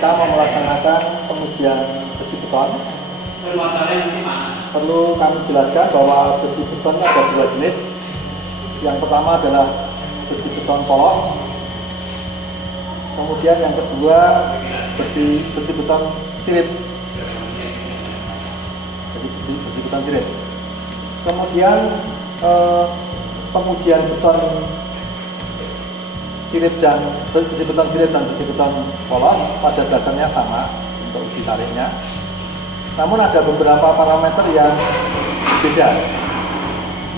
kita mau melaksanakan pengujian besi beton, perlu kami jelaskan bahwa besi beton ada dua jenis. Yang pertama adalah besi beton polos, kemudian yang kedua besi beton sirip. Jadi besi beton sirip. Kemudian pengujian beton sirip dan besi beton sirip dan besi beton polos pada dasarnya sama untuk uji tariknya. Namun ada beberapa parameter yang berbeda.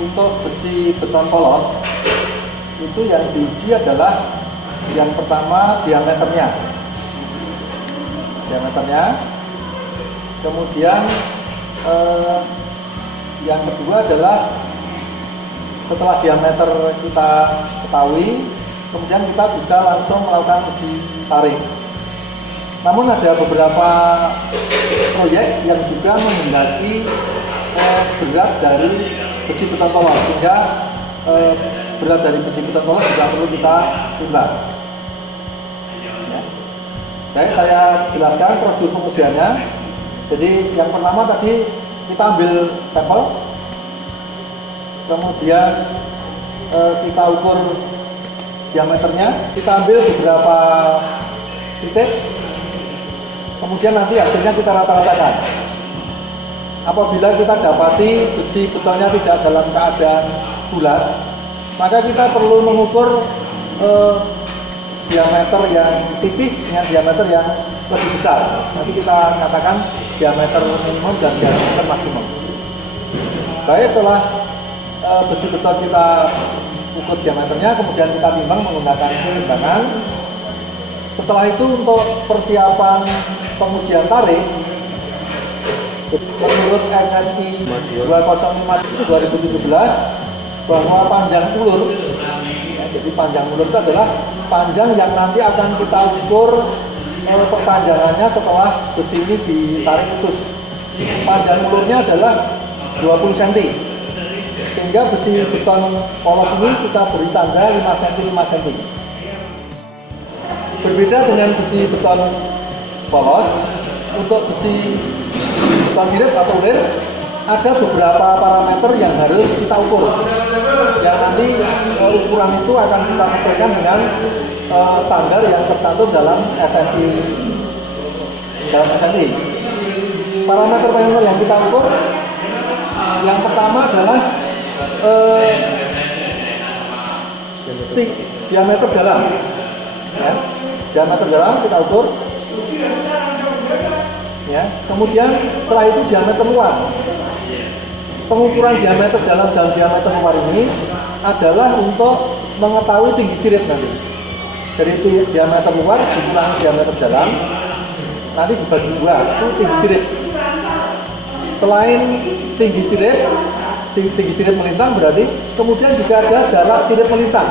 Untuk besi beton polos itu yang diuji adalah yang pertama diameternya. Kemudian yang kedua adalah setelah diameter kita ketahui, kemudian kita bisa langsung melakukan uji tarik. Namun ada beberapa proyek yang juga menghendaki berat dari besi beton polos, sehingga berat dari besi beton polos juga perlu kita timbang. Ya. Baik, saya jelaskan prosedur pengujiannya. Jadi yang pertama tadi kita ambil sampel, kemudian kita ukur diameternya, kita ambil beberapa titik, kemudian nanti hasilnya kita rata-ratakan. Apabila kita dapati besi betonnya tidak dalam keadaan bulat, maka kita perlu mengukur diameter yang tipis dengan diameter yang lebih besar. Nanti kita katakan diameter minimum dan diameter maksimum. Baik, setelah besi beton kita ukur diameternya, kemudian kita timbang menggunakan timbangan. Setelah itu untuk persiapan pengujian tarik, menurut SNI 205 itu 2017, bahwa panjang ulur, ya, jadi panjang ulur itu adalah panjang yang nanti akan kita ukur perpanjangannya setelah besi ini ditarik putus. Panjang ulurnya adalah 20 cm, sehingga besi beton polos ini kita beri tangga 5 cm 5 cm. Berbeda dengan besi beton polos, untuk besi beton sirip atau ulir ada beberapa parameter yang harus kita ukur, yang nanti ukuran itu akan kita sesuaikan dengan standar yang tercantum dalam SNI. Parameter yang kita ukur, yang pertama adalah diameter dalam. Ya, diameter dalam kita ukur. Ya, kemudian setelah itu diameter luar. Pengukuran diameter dalam dan diameter luar ini adalah untuk mengetahui tinggi sirip nanti. Jadi itu diameter luar dikurangi diameter dalam, nanti dibagi dua, itu tinggi sirip. Selain tinggi sirip melintang berarti kemudian juga ada jarak sirip melintang.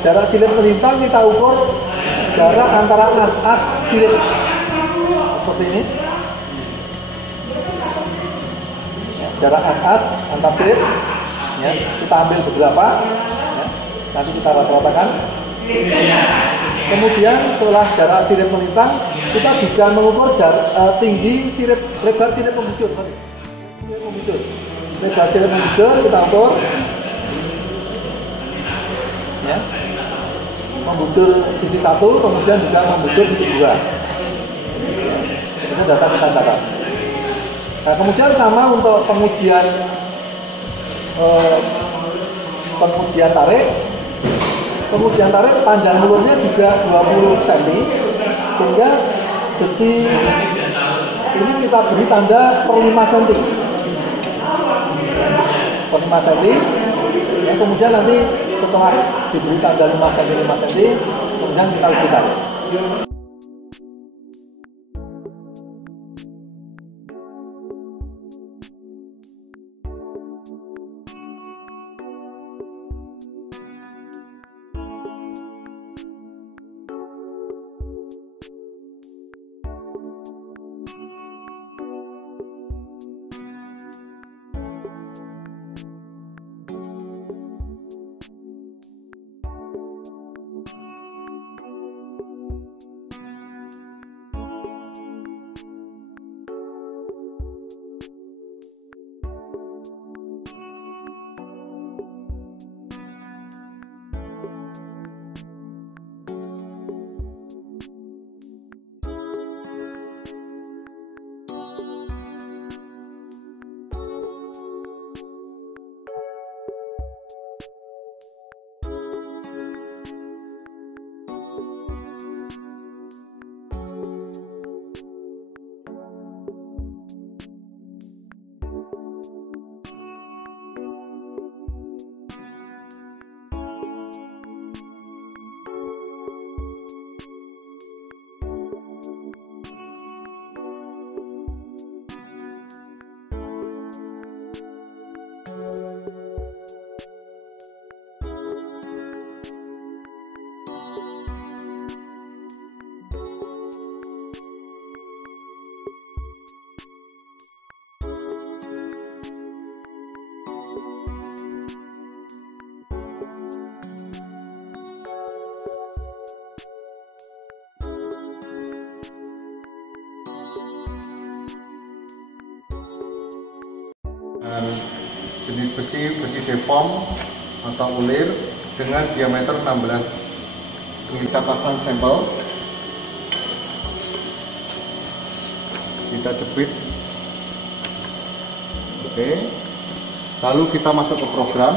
Jarak sirip melintang kita ukur jarak antara as sirip seperti ini. Jarak as antar sirip, ya, kita ambil beberapa, ya, nanti kita rata-ratakan. Kemudian setelah jarak sirip melintang, kita juga mengukur tinggi sirip, lebar sirip pembujur. Lebar sirip pembujur kita ukur, ya, membujur sisi satu, kemudian juga membujur sisi dua. Itu data kita catat. Nah, kemudian sama untuk pengujian tarik. Pengujian tarik panjang ulurnya juga 20 cm, sehingga besi ini kita beri tanda per 5 cm. Per 5 cm. Ya, kemudian nanti setelah diberi tanda 5 cm 5 cm, kemudian kita uji tarik. dengan jenis besi deform atau ulir dengan diameter 16. Kita pasang sampel, kita jepit. Oke, lalu kita masuk ke program.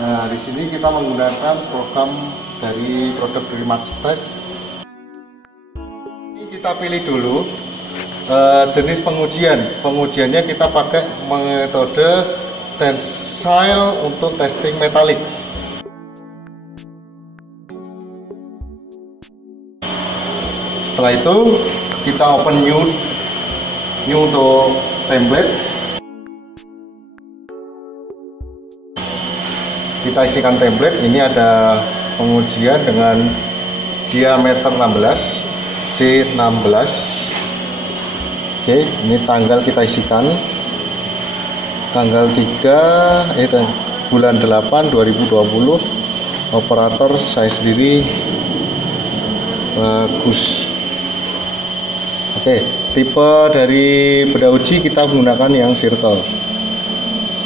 Nah, di sini kita menggunakan program dari produk dari Maxtest. Ini kita pilih dulu jenis pengujian. Pengujiannya kita pakai metode tensile untuk testing metalik. Setelah itu kita open new untuk template. Kita isikan template. Ini ada pengujian dengan diameter 16 D16. Oke, ini tanggal kita isikan tanggal 3 bulan 8 2020. Operator saya sendiri bagus. Oke, tipe dari benda uji kita menggunakan yang circle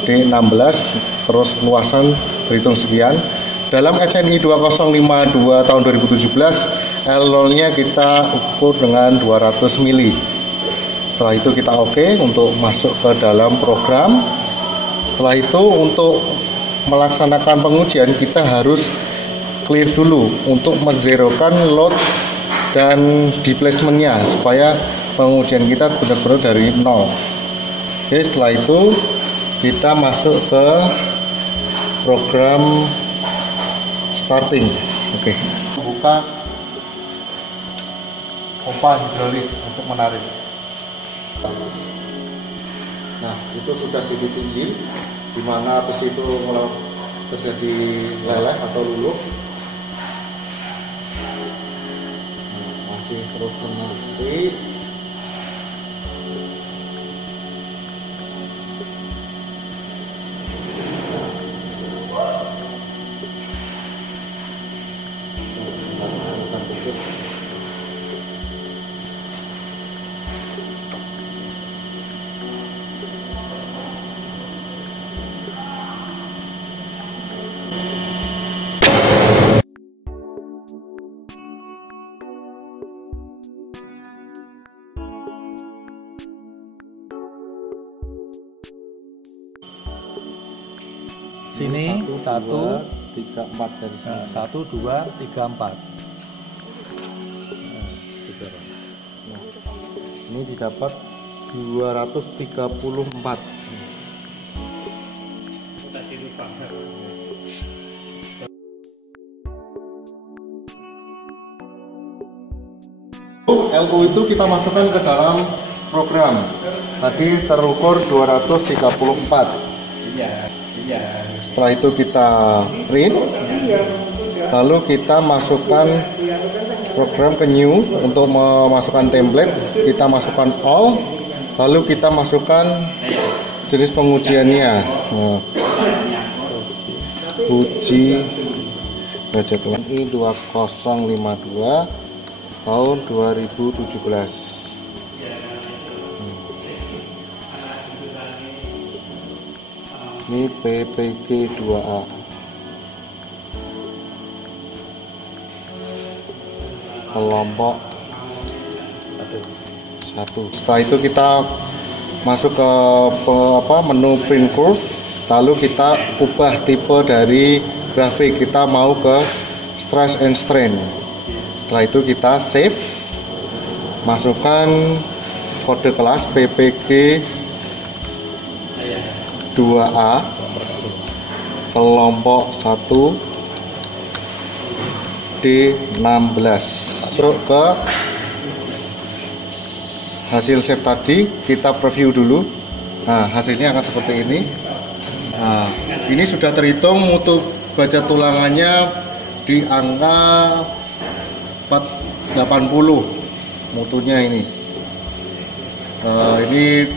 D16, terus luasan berhitung sekian. Dalam SNI 2052 tahun 2017, L0-nya kita ukur dengan 200 mili. Setelah itu kita oke untuk masuk ke dalam program. Setelah itu untuk melaksanakan pengujian kita harus clear dulu untuk menzerokan load dan displacement-nya supaya pengujian kita benar-benar dari nol. Oke, setelah itu kita masuk ke program starting. Oke, buka pompa hidrolis untuk menarik. Nah, itu sudah jadi tinggi, di mana besi itu mulai terjadi leleh atau luluh. Nah, masih terus menarik. Sini 1, 2, 3, 4 dari sini. 1, 2, 3, 4. Nah, ini didapat 234. LU itu kita masukkan ke dalam program. Tadi terukur 234. Setelah itu kita print, lalu kita masukkan program ke new untuk memasukkan template. Kita masukkan all, lalu kita masukkan jenis pengujiannya. Nah, uji baja TNI 2052 tahun 2017. Ini PPG 2A. Kelompok 1. Setelah itu kita masuk ke menu print curve, lalu kita ubah tipe dari grafik, kita mau ke stress and strain. Setelah itu kita save, masukkan kode kelas PPG 2A kelompok 1 D16. Masuk ke hasil save tadi, kita preview dulu. Nah, hasilnya akan seperti ini. Nah, ini sudah terhitung mutu baja tulangannya di angka 480 mutunya ini. Ini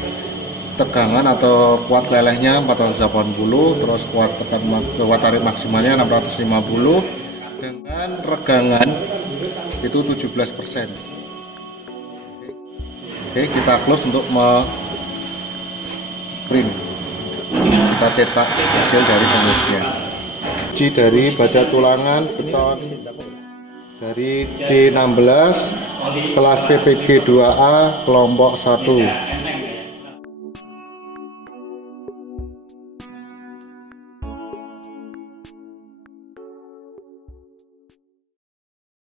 tegangan atau kuat lelehnya 480, terus kuat tarik maksimalnya 650, dengan regangan itu 17%. Oke, kita close untuk print. kita cetak hasil dari pengujian. Uji dari baja tulangan beton dari D16 kelas PPG 2A kelompok 1.